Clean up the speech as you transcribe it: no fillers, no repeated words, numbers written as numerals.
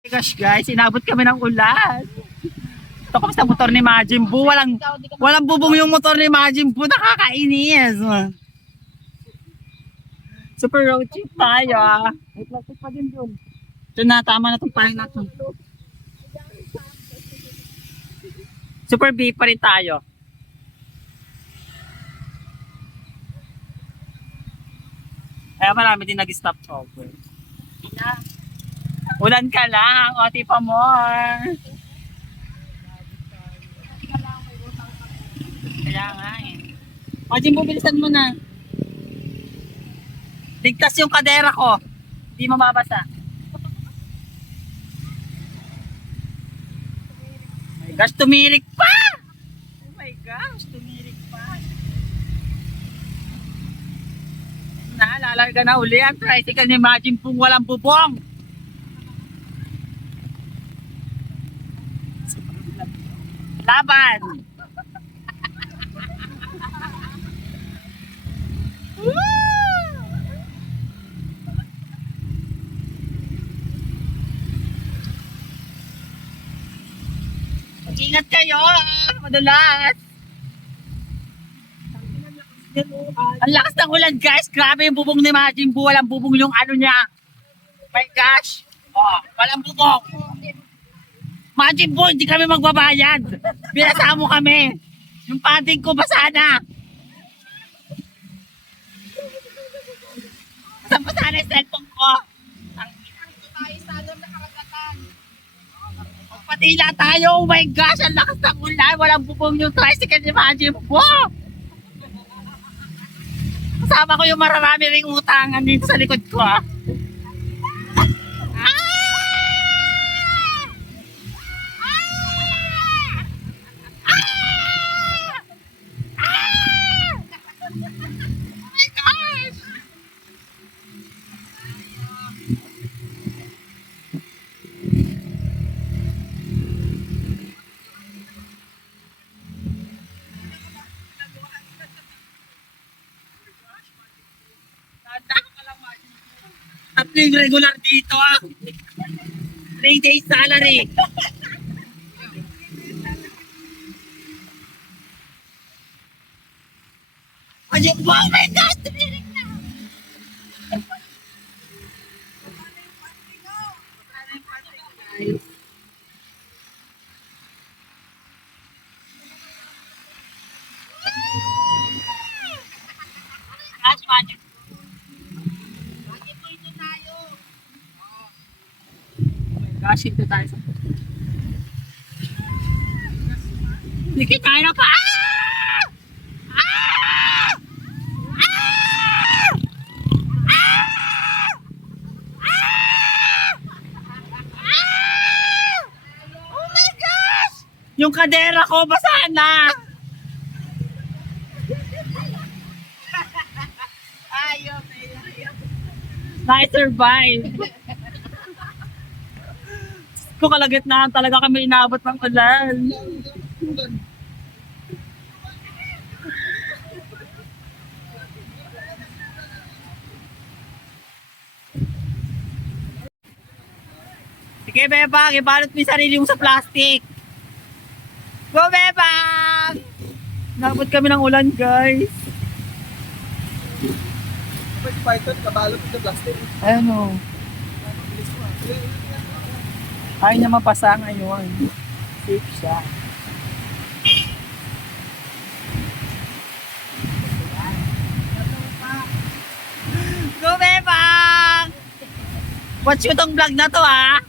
Gosh guys, inabot kami ng ulan. Ito kami sa motor ni Majin Buu. Walang bubong yung motor ni Majin Buu. Nakakainis. Super road trip tayo. May plastic pa din dun. Ito na, tama na itong paling natin. Super B pa rin tayo. Kaya marami din nag-stop over. Ulan ka lang, o tipa more. Kaya nga eh. Majin Buu, bilisan mo na. Ligtas yung kadera ko. Hindi mababasa. Oh my gosh, tumirik pa! Oh my gosh, tumirik pa. Lalarga na uli ang tricycle ni Majin Buu walang bubong. Laban! Mag-ingat kayo! Madulas! Ang lakas ng ulan guys! Grabe yung bubong ni Majin Buu. Walang bubong yung ano niya. My gosh! Oh, walang bubong! Majin Buu, hindi kami magbabayad. Binasa mo kami. Yung padding ko basa na. Basa na yung cellphone ko. Magpatila tayo. Oh my gosh, ang lakas ng ulan. Walang bubong yung tricycle ni Majin Buu. Kasama ko yung mararami ring utangan dito sa likod ko. Tatlo yung regular dito 3 days salary. Majin Buu, oh my gosh, tumirik na. Majin gosh, ito tayo sa... Liki tayo na pa! Oh my gosh! Yung kadera ko, basa na! Ayaw. Na-survive. Kung kalagitnaan talaga kami inaabot ng ulan. Sige, Bebang, ibalot mo yung sarili mo sa plastic. Go, Bebang! Inaabot kami ng ulan, guys. Python, kabalot sa plastic. Ayun o. Ayaw niya mapasa ngayon. Safe siya. Go, Bebang! Watch you tong vlog na to, ha?